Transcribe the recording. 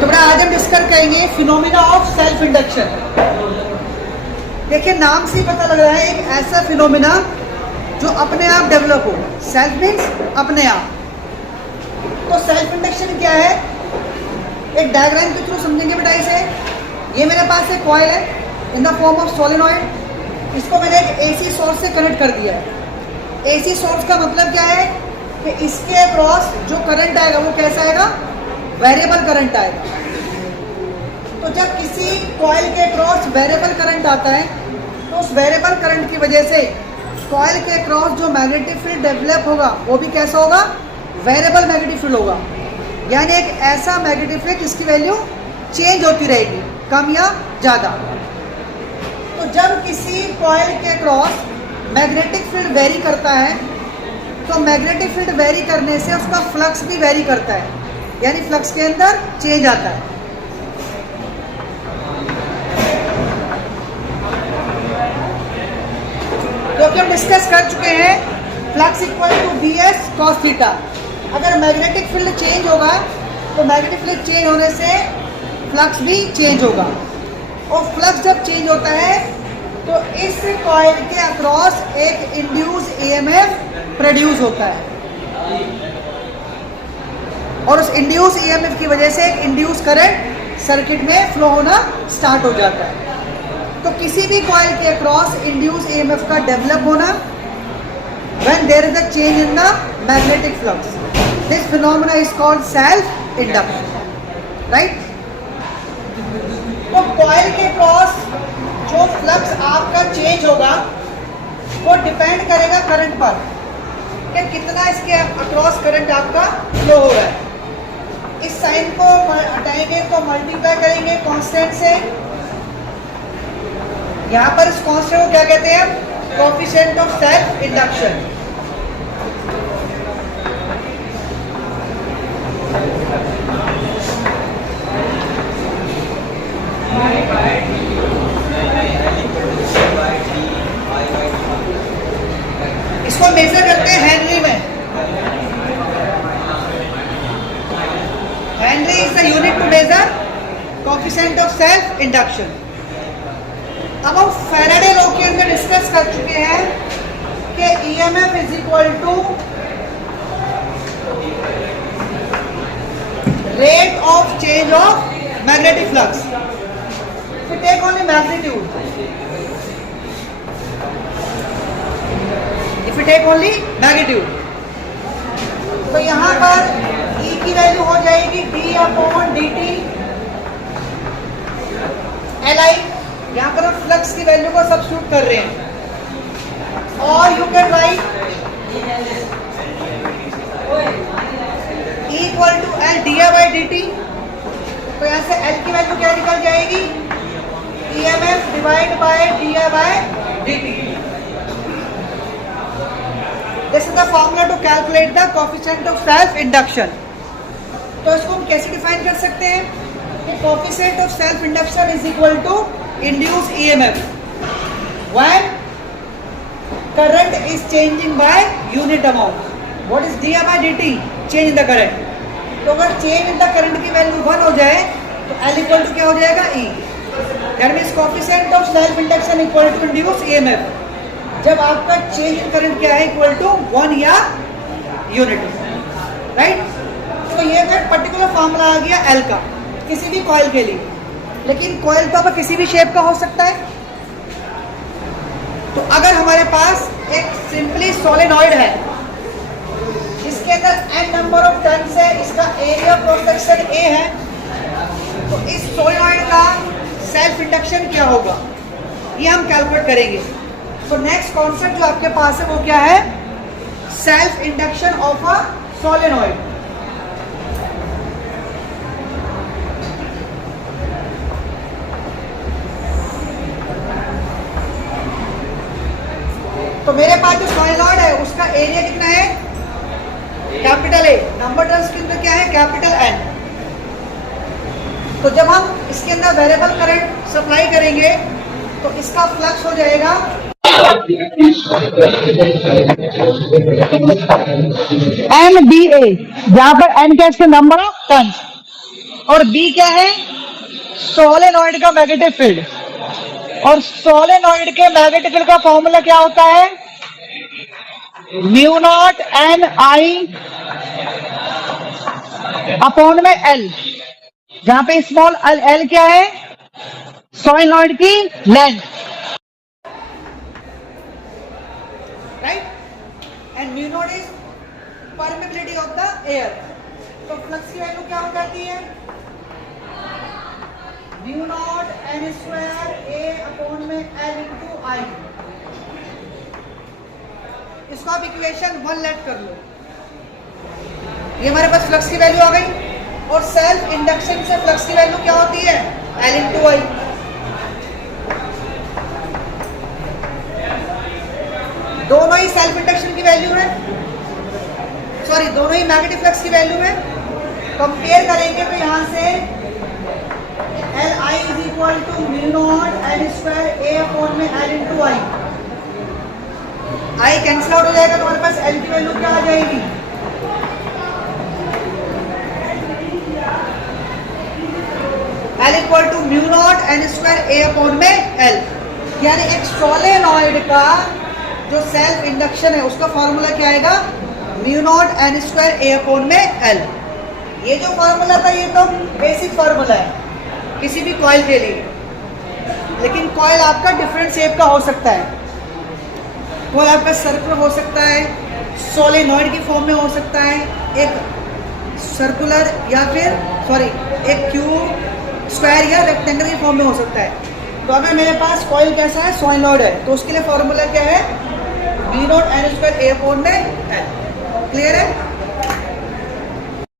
तो बेटा आज हम डिस्कस करेंगे फिनोमिना ऑफ सेल्फ इंडक्शन। देखिए नाम से ही पता लग रहा है एक ऐसा फिनोमिना जो अपने आप डेवलप हो। सेल्फ मीन्स अपने आप। तो सेल्फ इंडक्शन क्या है, एक डायग्राम के थ्रू समझेंगे बेटा इसे। ये मेरे पास एक कॉइल है in the form of solenoid. इसको मैंने एक एसी सोर्स से कनेक्ट कर दिया है। एसी सोर्स का मतलब क्या है कि इसके अक्रॉस जो करंट आएगा वो कैसा आएगा, वेरिएबल करंट आएगा। तो जब किसी कॉइल के अक्रॉस वेरिएबल करंट आता है तो उस वेरिएबल करंट की वजह से कॉइल के अक्रॉस जो मैग्नेटिक फील्ड डेवलप होगा वो भी कैसा होगा, वेरिएबल मैग्नेटिक फील्ड होगा। यानी एक ऐसा मैग्नेटिक फील्ड जिसकी वैल्यू चेंज होती रहेगी, कम या ज़्यादा। तो जब किसी कॉइल के अक्रॉस मैग्नेटिक फील्ड वेरी करता है तो मैग्नेटिक फील्ड वेरी करने से उसका फ्लक्स भी वेरी करता है, यानी फ्लक्स के अंदर चेंज आता है। क्योंकि हम डिस्कस कर चुके हैं flux equal to B S cos theta. अगर मैग्नेटिक फील्ड चेंज होगा तो मैग्नेटिक फील्ड चेंज होने से फ्लक्स भी चेंज होगा, और फ्लक्स जब चेंज होता है तो इस कॉइल के अक्रॉस एक इंड्यूस ईएमएफ प्रोड्यूस होता है, और उस इंड्यूस ईएमएफ की वजह से एक इंड्यूस करंट सर्किट में फ्लो होना स्टार्ट हो जाता है। तो किसी भी कॉइल के अक्रॉस इंड्यूस ईएमएफ का डेवलप होना when there is a change in the magnetic flux, this phenomena is called self induction, right. तो कॉइल के अक्रॉस जो फ्लक्स आपका चेंज होगा वो डिपेंड करेगा करंट पर, कि कितना इसके अक्रॉस करंट आपका फ्लो हो रहा है। इस साइन को हटाएंगे तो मल्टीप्लाई करेंगे कांस्टेंट से। यहाँ पर इस कांस्टेंट को क्या कहते हैं, कोएफिशिएंट ऑफ सेल्फ इंडक्शन। इसको मेजर करते हैं हेनरी में। Henry is the unit to measure coefficient of self induction. अब हम फैराडे लॉ के अंदर डिस्कस कर चुके हैं कि EMF is equal to rate of change of magnetic flux. If we take only magnitude, if we take only magnitude, तो यहाँ पर E की वैल्यू हो जाएगी d/dt Li। यहाँ पर हम फ्लक्स की वैल्यू को सब्स्टिट्यूट कर रहे हैं, और you can write E equal to L di/dt। तो यहाँ से L की वैल्यू क्या निकल जाएगी, EMF divide by di/dt। This is the formula to calculate the coefficient of self induction. तो इसको हम कैसे डिफाइन कर सकते हैं कि coefficient of self induction is equal to induced EMF when current is changing by unit amount. What is di/dt? Change in the current. तो अगर change in the current की वैल्यू 1 हो जाए तो L इक्वल टू क्या हो जाएगा, E। That means coefficient of self induction equal to induced EMF। जब आपका change in current क्या है, इक्वल टू 1 या यूनिट, राइट। तो ये एक पर्टिकुलर फॉर्मूला आ गया L का किसी भी कॉइल के लिए। लेकिन कॉइल तो अब किसी भी शेप का हो सकता है। तो अगर हमारे पास एक सिंपली सोलेनॉइड है जिसके अंदर n नंबर ऑफ टर्न्स है, इसका एरिया क्रॉस सेक्शन A है, तो इस सोलेनॉइड का सेल्फ इंडक्शन क्या होगा ये हम कैलकुलेट करेंगे। तो नेक्स्ट कॉन्सेप्ट जो आपके पास है वो क्या है, self induction of a solenoid. तो मेरे पास जो सोलेनॉइड है उसका एरिया कितना है, कैपिटल A, नंबर टर्न्स के अंदर क्या है, कैपिटल N। तो जब हम इसके अंदर वेरिएबल करंट सप्लाई करेंगे तो इसका फ्लक्स हो जाएगा NBA, जहां पर N क्या इसके नंबर ऑफ टर्न्स, और बी क्या है, सोलेनॉइड का मैग्नेटिक फील्ड। और सोलेनॉइड के मैग्नेटिक फील्ड का फॉर्मूला क्या होता है, म्यू नॉट एन आई अपॉन में एल, जहां पे स्मॉल एल क्या है, सोलेनॉइड की length, right, and mu naught is permeability of the air. तो फ्लक्स की वैल्यू क्या हो जाती है, mu naught N square A upon में एल इंटू आई। इसको आप इक्वेशन 1 लेट कर लो, ये हमारे पास फ्लक्स की वैल्यू आ गई। और सेल्फ इंडक्शन से फ्लक्स की वैल्यू क्या होती है, एल इंटू आई। दोनों ही सेल्फ इंडक्शन की वैल्यू है, सॉरी दोनों ही मैग्नेटिक फ्लक्स की वैल्यू है। कंपेयर करेंगे तो यहां से L I is equal to mu naught L square A upon में L into I. I cancel out हो जाएगा तो हमारे पास एल की वैल्यू क्या आ जाएगी, L equal to mu naught N square A upon में एल। यानी एक सोलेनॉइड का जो सेल्फ इंडक्शन है उसका फॉर्मूला क्या आएगा, mu naught N square A upon में एल। ये जो फॉर्मूला था ये तो बेसिक फॉर्मूला है किसी भी कॉइल के लिए, लेकिन कॉइल आपका डिफरेंट शेप का हो सकता है। कॉइल आपका सर्कुलर हो सकता है, सोलेनॉइड की फॉर्म में हो सकता है, एक सर्कुलर या फिर सॉरी एक क्यूब, स्क्वायर या रेक्टेंगल की फॉर्म में हो सकता है। तो अगर मेरे पास कॉइल कैसा है, सोलेनॉइड है, तो उसके लिए फॉर्मूला क्या है, v naught N square A upon में एल। क्लियर है।